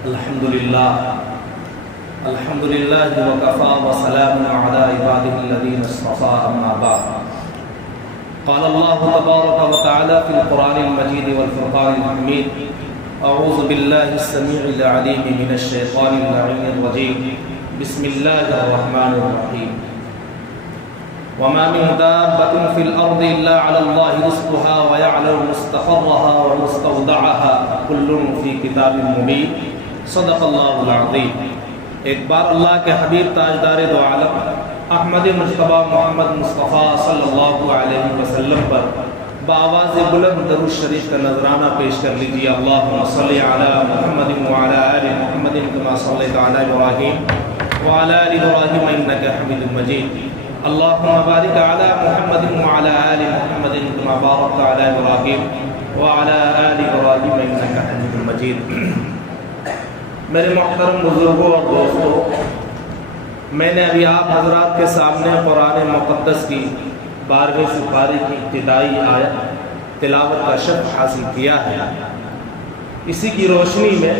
الحمد لله وكفى وسلام على عباده الذين اصطفى أما بعد. قال الله تبارك وتعالى في القرآن المجيد والفرقان الحميد: أعوذ بالله السميع العليم من الشيطان اللعين الرجيم. بسم الله الرحمن الرحيم. وما من دابة في الأرض إلا على الله رزقها ويعلم مستقرها ومستودعها كل في كتاب مبين. صدق اللہ العظیم. ایک بار اللہ کے حبیب تاجدار دو عالم احمد مجتبی محمد مصطفیٰ صلی اللہ علیہ وسلم پر بآواز بلند درود شریف کا نذرانہ پیش کر لیجیے. اللہم صلی علی محمد وعلی آل محمد کما صلیت علی ابراہیم وعلی آل ابراہیم انک حمید مجید. اللہم بارک علی محمد وعلی آل محمد کما بارکت علی ابراہیم وعلی آل ابراہیم انک حمید مجید. میرے محترم بزرگوں اور دوستوں، میں نے ابھی آپ حضرات کے سامنے قرآن مقدس کی 12ویں سپارے کی ابتدائی آیت تلاوت کا شرف حاصل کیا ہے. اسی کی روشنی میں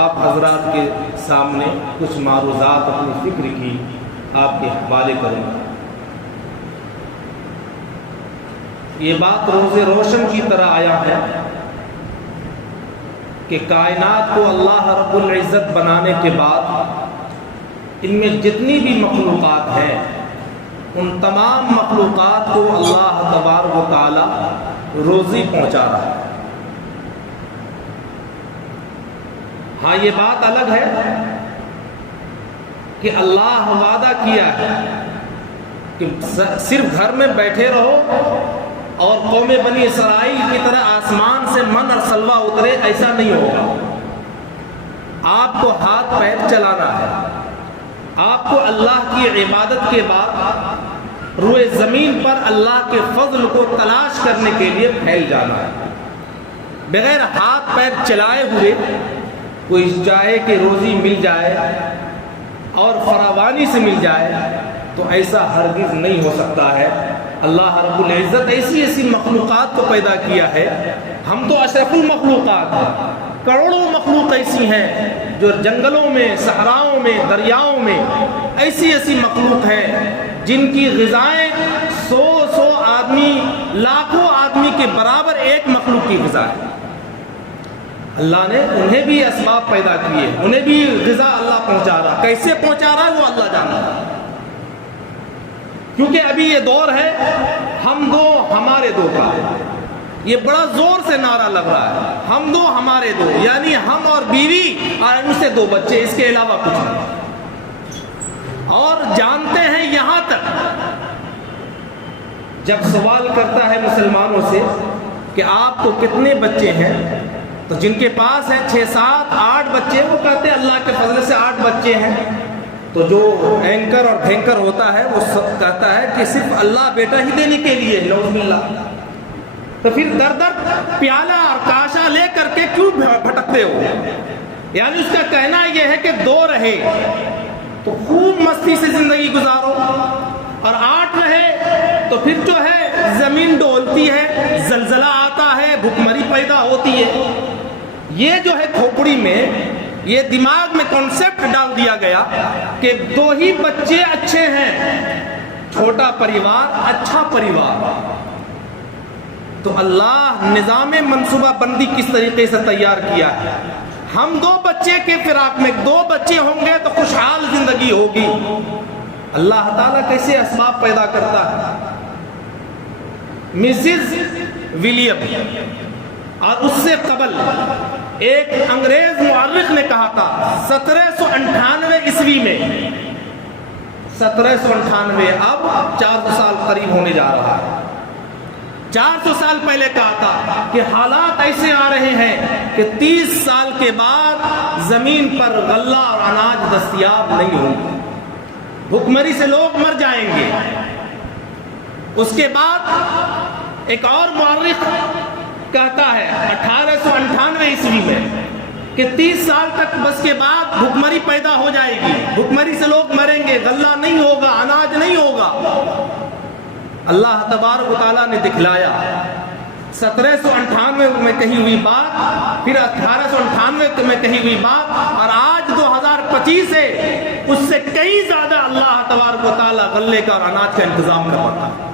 آپ حضرات کے سامنے کچھ معروضات اپنی فکر کی آپ کے حوالے کروں گا. یہ بات روز روشن کی طرح آیا ہے کہ کائنات کو اللہ رب العزت بنانے کے بعد ان میں جتنی بھی مخلوقات ہیں ان تمام مخلوقات کو اللہ تبارک و تعالی روزی پہنچا رہا ہے. ہاں یہ بات الگ ہے کہ اللہ وعدہ کیا ہے کہ صرف گھر میں بیٹھے رہو اور قوم بنی اسرائیل کی طرح آسمان سے من اور سلوہ اترے، ایسا نہیں ہوگا. آپ کو ہاتھ پیر چلانا ہے. آپ کو اللہ کی عبادت کے بعد روئے زمین پر اللہ کے فضل کو تلاش کرنے کے لیے پھیل جانا ہے. بغیر ہاتھ پیر چلائے ہوئے کوئی چاہے کہ روزی مل جائے اور فراوانی سے مل جائے تو ایسا ہرگز نہیں ہو سکتا ہے. اللہ رب العزت ایسی مخلوقات کو پیدا کیا ہے. ہم تو اشرف المخلوقات ہیں. کروڑوں مخلوق ایسی ہیں جو جنگلوں میں، صحراؤں میں، دریاؤں میں ایسی مخلوق ہیں جن کی غذائیں 100 آدمی، لاکھوں آدمی کے برابر ایک مخلوق کی غذا ہے. اللہ نے انہیں بھی اسباب پیدا کیے، انہیں بھی غذا اللہ پہنچا رہا. کیسے پہنچا رہا ہے وہ اللہ جانتا ہے. کیونکہ ابھی یہ دور ہے ہم دو ہمارے دو کا. یہ بڑا زور سے نعرہ لگ رہا ہے، ہم دو ہمارے دو، یعنی ہم اور بیوی اور ان سے 2 بچے، اس کے علاوہ کچھ نہیں. اور جانتے ہیں یہاں تک جب سوال کرتا ہے مسلمانوں سے کہ آپ کو کتنے بچے ہیں، تو جن کے پاس ہیں 6 7 8 بچے وہ کہتے ہیں اللہ کے فضل سے 8 بچے ہیں. تو جو اینکر اور بھینکر ہوتا ہے وہ سب کہتا ہے کہ صرف اللہ بیٹا ہی دینے کے لیے، نعوذ باللہ. تو پھر در پیالہ اور کاشا لے کر کے کیوں بھٹکتے ہو؟ یعنی اس کا کہنا یہ ہے کہ 2 رہے تو خوب مستی سے زندگی گزارو، اور 8 رہے تو پھر جو ہے زمین ڈولتی ہے، زلزلہ آتا ہے، بھوکمری پیدا ہوتی ہے. یہ جو ہے کھوپڑی میں یہ دماغ میں کنسپٹ ڈال دیا گیا کہ 2 ہی بچے اچھے ہیں، چھوٹا پریوار اچھا پریوار. تو اللہ نظام منصوبہ بندی کس طریقے سے تیار کیا ہے. ہم 2 بچے کے فراق میں 2 بچے ہوں گے تو خوشحال زندگی ہوگی. اللہ تعالیٰ کیسے اسباب پیدا کرتا ہے. مسز ولیم اور اس سے قبل ایک انگریز مورخ نے کہا تھا 1798 عیسوی میں، 1798 اب 400 سال قریب ہونے جا رہا ہے. 400 سال پہلے کہا تھا کہ حالات ایسے آ رہے ہیں کہ 30 سال کے بعد زمین پر غلہ اور اناج دستیاب نہیں ہوں گے، بھوکمری سے لوگ مر جائیں گے. اس کے بعد ایک اور مورخ کہتا ہے 1898 عیسوی میں کہ 30 سال تک بس کے بعد بھوکمری پیدا ہو جائے گی، بھوکمری سے لوگ مریں گے، غلہ نہیں ہوگا، اناج نہیں ہوگا. اللہ تبارک و تعالیٰ نے دکھلایا 1798 میں کہی ہوئی بات، پھر 1898 میں کہی ہوئی بات، اور آج 2025 ہے، اس سے کئی زیادہ اللہ تبارک و تعالیٰ غلے کا اور اناج کا انتظام کرواتا ہے۔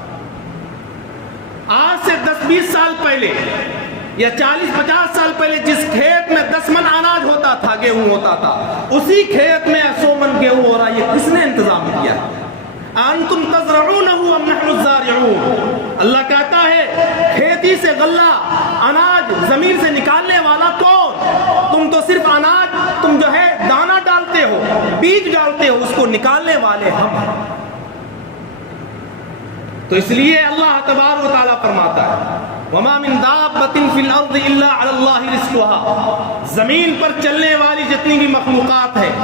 آج سے 10-20 سال پہلے یا 40-50 سال پہلے جس کھیت میں 10 من اناج ہوتا تھا، گیہوں ہوتا تھا، اسی کھیت میں 100 من گیہوں ہو رہا ہے۔ یہ کس نے انتظام کیا؟ انتم تزرعونہ ام نحن الزارعون۔ اللہ کہتا ہے کھیتی سے غلہ اناج زمین سے نکالنے والا کون؟ تم تو صرف اناج، تم جو ہے دانہ ڈالتے ہو، بیج ڈالتے ہو، اس کو نکالنے والے ہم ہیں۔ تو اس لیے اللہ تبارک و تعالیٰ فرماتا ہے وَمَا مِن دَابَّةٍ فِي الْأَرْضِ إِلَّا عَلَى اللَّهِ رِزْقُهَا۔ زمین پر چلنے والی جتنی بھی مخلوقات ہیں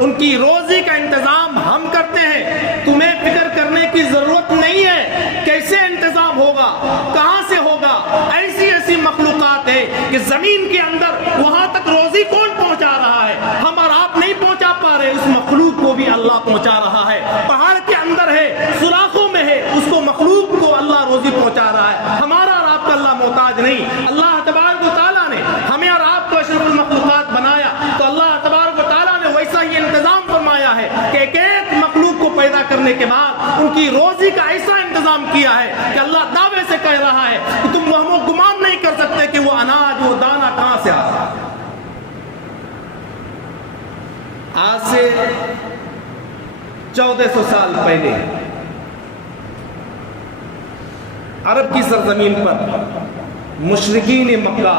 ان کی روزی کا انتظام ہم کرتے ہیں۔ تمہیں فکر کرنے کی ضرورت نہیں ہے کیسے انتظام ہوگا، کہاں سے ہوگا۔ ایسی ایسی مخلوقات ہے کہ زمین کے اندر وہاں تک روزی کون پہنچا رہا ہے؟ ہم اور آپ نہیں پہنچا پا رہے، اس مخلوق کو بھی اللہ پہنچا رہا ہے۔ پہاڑ کے اندر ہے، سوراخوں میں ہے، اس کو مخلوق کو اللہ روزی پہنچا رہا ہے۔ ہمارا اور آپ کا اللہ محتاج نہیں۔ اللہ تبارک و تعالیٰ نے ہمیں اور آپ کو اشرف المخلوقات بنایا تو اللہ تبارک و تعالیٰ نے ویسا ہی انتظام فرمایا ہے کہ ایک ایک مخلوق کو پیدا کرنے کے بعد ان کی روزی کا ایسا انتظام کیا ہے کہ اللہ دعوے سے کہہ رہا ہے کہ تم وہم و گمان نہیں کر سکتے کہ وہ اناج، وہ دانہ کہاں سے آ رہا ہے۔ آج سے 1400 سال پہلے عرب کی سرزمین پر مشرکین مکہ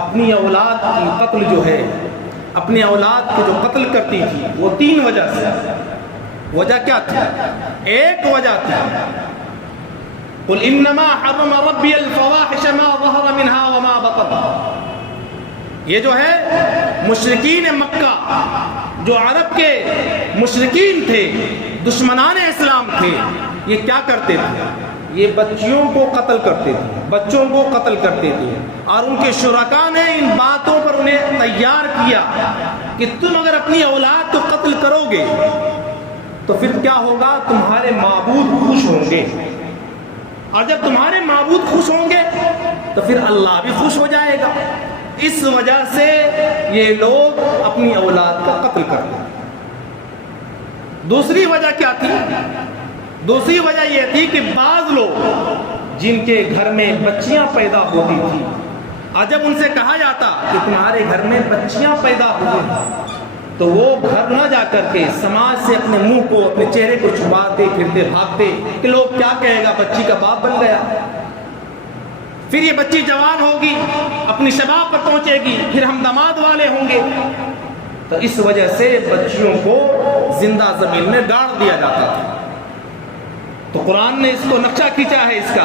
اپنی اولاد کی قتل جو ہے، اپنی اولاد کو جو قتل کرتی تھی، وہ 3 وجہ سے۔ وجہ کیا تھی؟ ایک وجہ تھی قل انما حرم ربی الفواحش ما ظہر منها وما بطن۔ یہ جو ہے مشرکین مکہ جو عرب کے مشرکین تھے، دشمنان اسلام تھے، یہ کیا کرتے تھے؟ یہ بچیوں کو قتل کرتے تھے، بچوں کو قتل کرتے تھے، اور ان کے شرکاء نے ان باتوں پر انہیں تیار کیا کہ تم اگر اپنی اولاد کو قتل کرو گے تو پھر کیا ہوگا؟ تمہارے معبود خوش ہوں گے، اور جب تمہارے معبود خوش ہوں گے تو پھر اللہ بھی خوش ہو جائے گا۔ اس وجہ سے یہ لوگ اپنی اولاد کا قتل کرتے ہیں۔ دوسری وجہ کیا تھی؟ دوسری وجہ یہ تھی کہ بعض لوگ جن کے گھر میں بچیاں پیدا ہوتی تھی، اور جب ان سے کہا جاتا کہ تمہارے گھر میں بچیاں پیدا ہوئی تو وہ گھر نہ جا کر کے سماج سے اپنے منہ کو، اپنے چہرے کو چھپاتے پھرتے بھاگتے کہ لوگ کیا کہے گا، بچی کا باپ بن گیا۔ پھر یہ بچی جوان ہوگی، اپنی شباب پر پہنچے گی، پھر ہم داماد والے ہوں گے۔ تو اس وجہ سے بچیوں کو زندہ زمین میں گاڑ دیا جاتا تھا۔ تو قرآن نے اس کو نقشہ کھینچا ہے اس کا،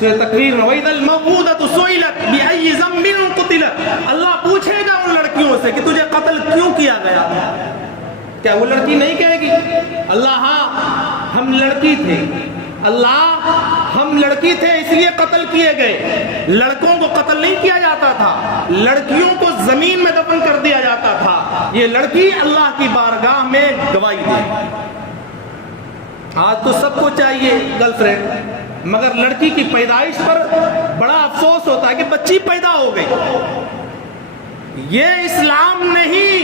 سورہ تکویر میں وَإِذَا الْمَوْءُودَةُ سُئِلَتْ بِأَيِّ ذَنبٍ قُتِلَتْ۔ اللہ پوچھے گا ان لڑکیوں سے کہ تجھے قتل کیوں کیا گیا تھا؟ کیا وہ لڑکی نہیں کہے گی اللہ ہاں ہم لڑکی تھے، اللہ ہم لڑکی تھے اس لیے قتل کیے گئے؟ لڑکوں کو قتل نہیں کیا جاتا تھا، لڑکیوں کو زمین میں دفن کر دیا جاتا تھا۔ یہ لڑکی اللہ کی بارگاہ میں گواہی دے۔ آج تو سب کو چاہیے گرل فرینڈ، مگر لڑکی کی پیدائش پر بڑا افسوس ہوتا ہے کہ بچی پیدا ہو گئی۔ یہ اسلام نہیں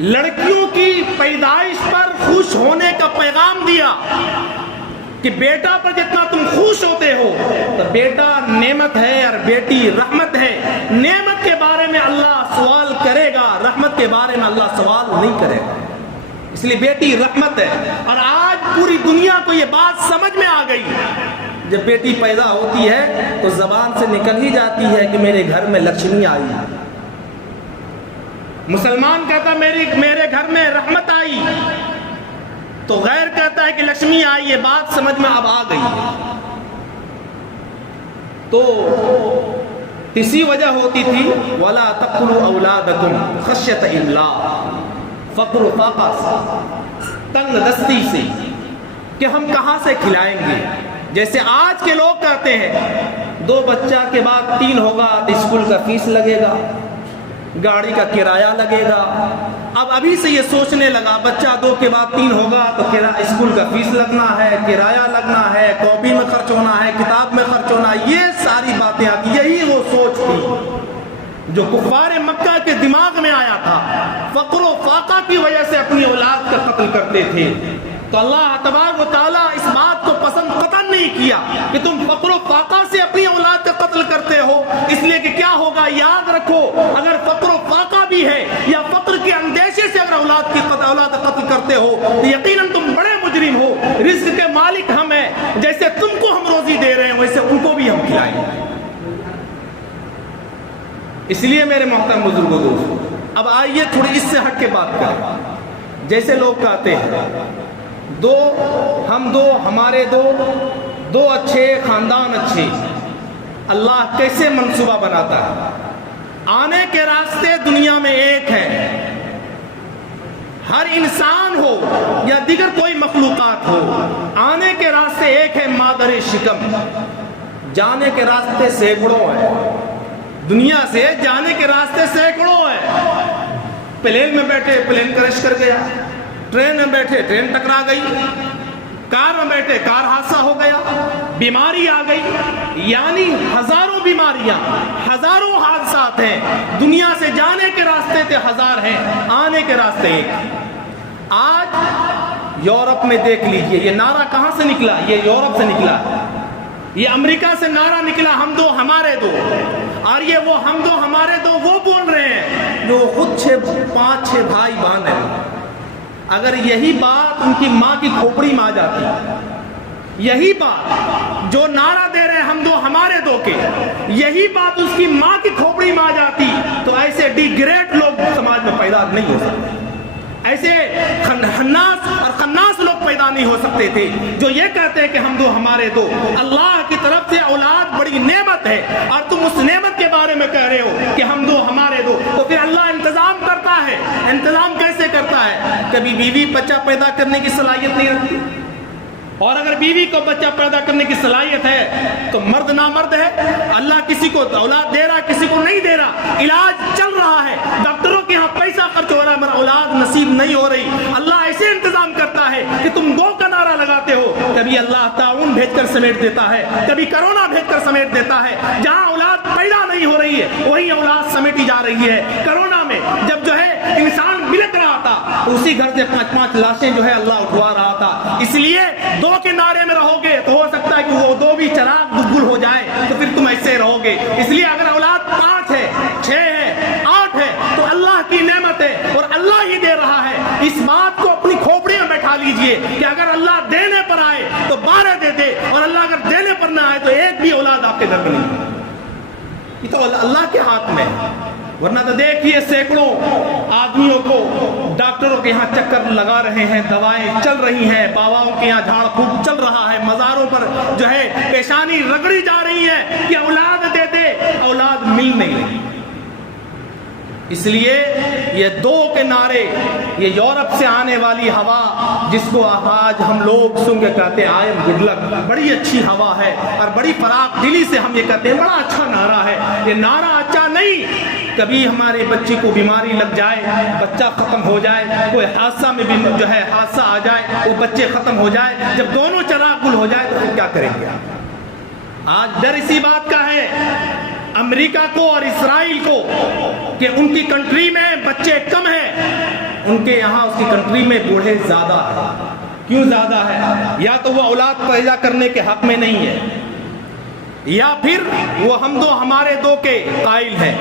لڑکیوں کی پیدائش پر خوش ہونے کا پیغام دیا کہ بیٹا پر جتنا تم خوش ہوتے ہو تو بیٹا نعمت ہے اور بیٹی رحمت ہے۔ نعمت کے بارے میں اللہ سوال کرے گا، رحمت کے بارے میں اللہ سوال نہیں کرے گا، اس لیے بیٹی رحمت ہے۔ اور آج پوری دنیا کو یہ بات سمجھ میں آ گئی، جب بیٹی پیدا ہوتی ہے تو زبان سے نکل ہی جاتی ہے کہ میرے گھر میں لکشمی آئی۔ مسلمان کہتا میرے گھر میں رحمت آئی، تو غیر کہتا ہے کہ لکشمی آئی۔ یہ بات سمجھ میں اب آ گئی۔ تو تیسری وجہ ہوتی تھی وَلَا تَقْتُلُوا أَوْلَادَكُمْ خَشْيَةَ إِمْلَاقٍ، فقر و فاقہ سے، تنگ دستی سے، کہ ہم کہاں سے کھلائیں گے۔ جیسے آج کے لوگ کہتے ہیں 2 بچہ کے بعد 3 ہوگا تو اسکول کا فیس لگے گا، گاڑی کا کرایہ لگے گا. اب ابھی سے یہ سوچنے لگا بچہ 2 کے بعد 3 ہوگا تو اسکول کا فیس لگنا ہے, کرایہ لگنا ہے, کاپی میں خرچ ہونا ہے, کتاب میں خرچ ہونا ہے, یہ ساری باتیں آتی. یہی وہ سوچ تھی جو کفار مکہ کے دماغ میں آیا تھا. فقر و فاقہ کی وجہ سے اپنی اولاد کا قتل کرتے تھے. تو اللہ تبارک و تعالیٰ اس بات کو پسند قطعاً نہیں کیا کہ تم فقر و فاقہ سے اپنی اولاد کا قتل کرتے ہو. اس لیے کہ کیا ہوگا, یاد رکھو, اگر فقر و فاقہ بھی ہے یا فقر کے اندیشے سے اگر اولاد کا قتل کرتے ہو تو یقیناً تم بڑے مجرم ہو. رزق کے مالک ہم ہیں, جیسے تم کو ہم روزی دے رہے ہیں ویسے ان کو بھی ہم کھلائیں گے. اس لیے میرے محترم بزرگوں دوستو, اب آئیے تھوڑی اس سے ہٹ کے بات کریں. جیسے لوگ کہتے ہیں ہم ہمارے دو اچھے خاندان اچھے. اللہ کیسے منصوبہ بناتا ہے؟ آنے کے راستے دنیا میں ایک ہے. ہر انسان ہو یا دیگر کوئی مخلوقات ہو, آنے کے راستے ایک ہے مادر شکم. جانے کے راستے سینکڑوں ہیں. دنیا سے جانے کے راستے سینکڑوں ہیں. پلین میں بیٹھے پلین کریش کر گیا, ٹرین میں بیٹھے ٹرین ٹکرا گئی, کار میں بیٹھے کار حادثہ ہو گیا, بیماری آ گئی. یعنی ہزاروں بیماریاں, ہزاروں حادثات ہیں. دنیا سے جانے کے راستے تھے ہزار ہیں, آنے کے راستے ایک. آج یورپ میں دیکھ لیجئے, یہ نعرہ کہاں سے نکلا؟ یہ یورپ سے نکلا. یہ امریکہ سے نعرہ نکلا, ہم دو ہمارے دو. اور یہ وہ ہم دو ہمارے دو وہ بول رہے ہیں جو خود 5-6 بھائی بہن ہیں. اگر یہی بات ان کی ماں کی کھوپڑی میں آ جاتی, یہی بات جو نعرہ دے رہے ہیں ہم دو ہمارے دو کے, یہی بات اس کی ماں کی کھوپڑی میں آ جاتی تو ایسے ڈی گریڈ لوگ سماج میں پیدا نہیں ہو سکتے. ایسے خناس لوگ پیدا نہیں ہو سکتے تھے جو یہ کہتے ہیں کہ ہم دو ہمارے دو. اللہ کی طرف سے اولاد بڑی نعمت ہے اور تم اس نعمت کے بارے میں کہہ رہے ہو کہ ہم دو ہمارے دو. تو پھر اللہ انتظام کرتا ہے. انتظام کیسے کرتا ہے؟ کبھی بیوی بچہ پیدا کرنے کی صلاحیت نہیں رکھتی, اور اگر بیوی کو بچہ پیدا کرنے کی صلاحیت ہے تو مرد نامرد ہے. اللہ کسی کو اولاد دے رہا, کسی کو نہیں دے رہا. علاج چل رہا ہے, ڈاکٹروں کے یہاں پیسہ خرچ ہو رہا ہے, مگر اولاد نصیب نہیں ہو رہی. اللہ ایسے انتظام کرتا ہے کہ تم 2 کا نعرہ لگاتے ہو, کبھی اللہ تعاون بھیج کر سمیٹ دیتا ہے, کبھی کرونا بھیج کر سمیٹ دیتا ہے. جہاں اولاد پیدا نہیں ہو رہی ہے وہی اولاد سمیٹی جا رہی ہے. کرونا میں جب جو ہے انسان بلک رہا تھا تو اسی گھر سے 5-5 لاشیں جو ہے اللہ اٹھوا رہا تھا. اس لیے 2 کے نعرے میں رہو گے تو ہو سکتا ہے کہ وہ 2 بھی چراغ گل ہو جائے, تو پھر تم ایسے رہو گے. اس لیے اگر اولاد 5 ہے, 6 ہے, 8 ہے تو اللہ کی نعمت ہے اور اللہ ہی دے رہا ہے. اس بات کو اپنی کھوپڑی میں بیٹھا لیجئے کہ اگر اللہ دینے پر آئے تو 12 دے دے, اور اللہ اگر دینے پر نہ آئے تو ایک بھی اولاد آپ کے گھر میں نہیں. یہ تو اللہ کے ہاتھ میں. ورنہ تو دیکھیے سینکڑوں آدمیوں کو ڈاکٹروں کے یہاں چکر لگا رہے ہیں, دوائیں چل رہی ہیں, باباؤں کے یہاں جھاڑ پھونک چل رہا ہے, مزاروں پر جو ہے پیشانی رگڑی جا رہی ہے کہ اولاد دے دے, اولاد مل نہیں رہی. اس لیے یہ 2 کے نعرے, یہ یورپ سے آنے والی ہوا جس کو آج ہم لوگ سن کے کہتے ہیں آئی ایم گڈ لک, بڑی اچھی ہوا ہے اور بڑی فراخ دلی سے ہم یہ کہتے ہیں بڑا اچھا نعرہ ہے. یہ نعرہ اچھا نہیں. کبھی ہمارے بچے کو بیماری لگ جائے, بچہ ختم ہو جائے, کوئی حادثہ میں بھی جو ہے حادثہ آ جائے, وہ بچے ختم ہو جائے, جب دونوں چراغ گل ہو جائے تو پھر کیا کریں گے؟ آج ڈر اسی بات کا ہے امریکہ کو اور اسرائیل کو کہ ان کی کنٹری میں بچے کم ہیں, ان کے یہاں اس کی کنٹری میں بوڑھے زیادہ ہیں. کیوں زیادہ ہے؟ یا تو وہ اولاد پیدا کرنے کے حق میں نہیں ہے, یا پھر وہ ہم دو ہمارے دو کے قائل ہیں.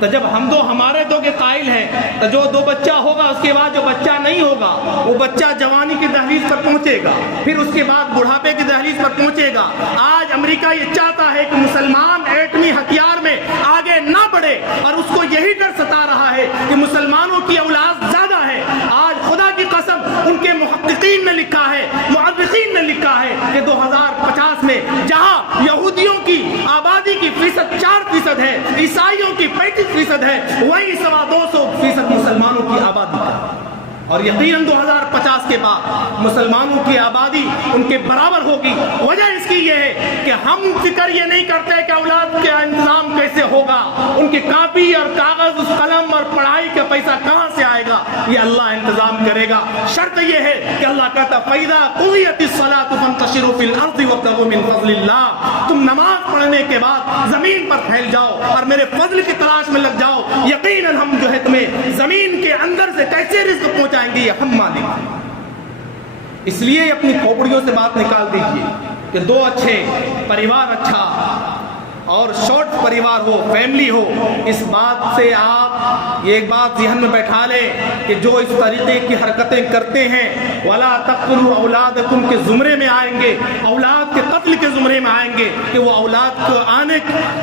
تو جب ہم دو ہمارے دو کے قائل ہیں تو جو 2 بچہ ہوگا اس کے بعد جو بچہ نہیں ہوگا وہ بچہ جوانی کی دہلیز پر پہنچے گا, پھر اس کے بعد بڑھاپے کی دہلیز پر پہنچے گا. آج امریکہ یہ چاہتا ہے کہ مسلمان ایٹمی ہتھیار میں آگے نہ بڑھے, اور اس کو یہی ڈر ستا رہا ہے کہ مسلمانوں کی اولاد زیادہ ہے. آج خدا کی قسم ان کے محققین نے لکھا ہے, محدثین نے لکھا ہے کہ 2050 میں جہاں یہودیوں کی آبادی کی فیصد 4% ہے, عیسائیوں کی 35% ہے, وہی 250% مسلمانوں کی آبادی ہے. اور یقیناً 2050 کے بعد مسلمانوں کی آبادی ان کے برابر ہوگی۔ وجہ اس کی یہ ہے کہ ہم فکر یہ نہیں کرتے کہ اولاد کا انتظام کیسے ہوگا، ان کی کاپی اور کاغذ، اس قلم اور پڑھائی کا پیسہ کہاں سے آئے گا، یہ اللہ انتظام کرے گا۔ شرط یہ ہے کہ اللہ کہتا فَإِذَا قُضِيَتِ الصَّلَاةُ فَانتَشِرُوا فِي الْأَرْضِ وَابْتَغُوا مِن فَضْلِ اللَّهِ، تم نماز پڑھنے کے بعد زمین پر پھیل جاؤ اور میرے فضل کی تلاش میں لگ جاؤ، یقیناً ہم جو ہے تمہیں زمین کے اندر سے کیسے رزق پہنچائیں گے یہ ہم مالک ہیں۔ اس لیے اپنی کھوپڑیوں سے بات نکال دیجئے کہ دو اچھے پریوار اچھا اور شارٹ پریوار ہو، فیملی ہو، اس بات سے آپ یہ ایک بات ذہن میں بیٹھا لیں کہ جو اس طریقے کی حرکتیں کرتے ہیں وَلَا تَقْتُلُوا أَوْلَادَكُمْ کے زمرے میں آئیں گے، اولاد کے قتل کے زمرے میں آئیں گے کہ وہ اولاد کو آنے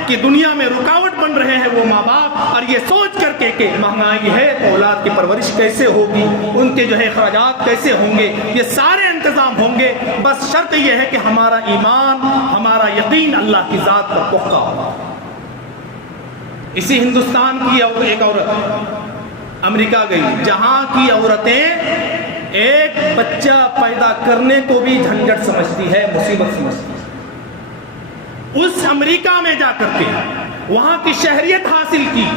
کی دنیا میں رکاوٹ بن رہے ہیں وہ ماں باپ، اور یہ سوچ کر کے کہ مہنگائی ہے تو اولاد کی پرورش کیسے ہوگی، ان کے جو ہے اخراجات کیسے ہوں گے، یہ سارے انتظام ہوں گے، بس شرط یہ ہے کہ ہمارا ایمان، ہمارا یقین اللہ کی ذات پر پختہ ہو۔ اسی ہندوستان کی ایک عورت امریکہ گئی جہاں کی عورتیں ایک بچہ پیدا کرنے کو بھی جھنجھٹ سمجھتی ہے، مصیبت سمجھتی ہے۔ اس امریکہ میں جا کر کے وہاں کی شہریت حاصل کی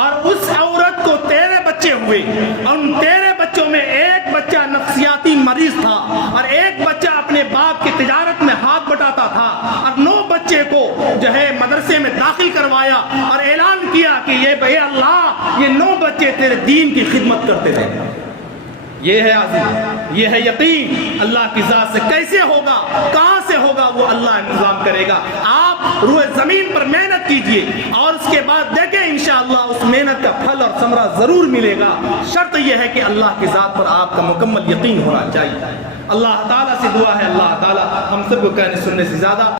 اور اس عورت کو 13 بچے ہوئے، اور ان 13 بچوں میں ایک بچہ نفسیاتی مریض تھا اور ایک بچہ اپنے باپ کی تجارت میں ہاتھ بٹاتا تھا، اور 9 بچے کو جو ہے مدرسے میں داخل کروایا اور اعلان کیا کہ اے اللہ یہ 9 بچے تیرے دین کی خدمت کرتے تھے۔ یہ ہے عزیز، یہ ہے یقین اللہ کی ذات سے کیسے ہوگا، کہاں سے ہوگا، وہ اللہ انتظام کرے گا۔ آپ روئے زمین پر محنت کیجئے اور اس کے بعد دیکھیں انشاءاللہ اس محنت کا پھل اور ثمرہ ضرور ملے گا۔ شرط یہ ہے کہ اللہ کی ذات پر آپ کا مکمل یقین ہونا چاہیے۔ اللہ تعالیٰ سے دعا ہے اللہ تعالیٰ ہم سب کو کہنے سننے سے زیادہ